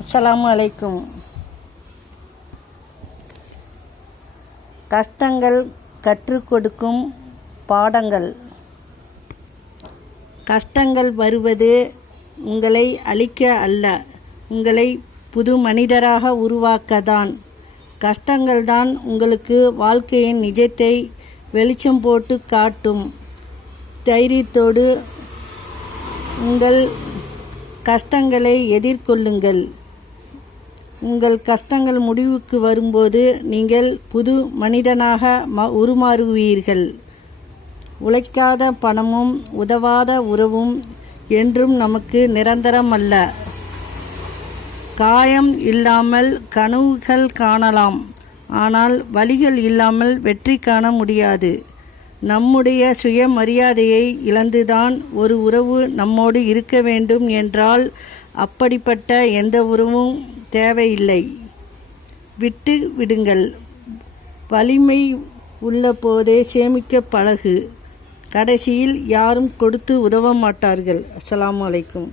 அஸ்லாம் அலைக்கும். கஷ்டங்கள் கற்றுக் கொடுக்கும் பாடங்கள். கஷ்டங்கள் வருவது உங்களை அழிக்க அல்ல உங்களை புது மனிதராக உருவாக்கத்தான் கஷ்டங்கள்தான் உங்களுக்கு வாழ்க்கையின் நிஜத்தை வெளிச்சம் போட்டு காட்டும். தைரியத்தோடு உங்கள் கஷ்டங்களை எதிர்கொள்ளுங்கள். உங்கள் கஷ்டங்கள் முடிவுக்கு வரும்போது நீங்கள் புது மனிதனாக ம உருமாறுவீர்கள். உழைக்காத பணமும் உதவாத உறவும் என்றும் நமக்கு நிரந்தரம் அல்ல காயம் இல்லாமல் கனவுகள் காணலாம். ஆனால் வழிகள் இல்லாமல் வெற்றி காண முடியாது. நம்முடைய சுயமரியாதையை இழந்துதான் ஒரு உறவு நம்மோடு இருக்க வேண்டும் என்றால் அப்படிப்பட்ட எந்த உறவும் தேவையில்லை. விட்டு விடுங்கள். வலிமை உள்ள போதே சேமிக்க பழகு. கடைசியில் யாரும் கொடுத்து உதவ மாட்டார்கள். அஸ்ஸலாமு அலைக்கும்.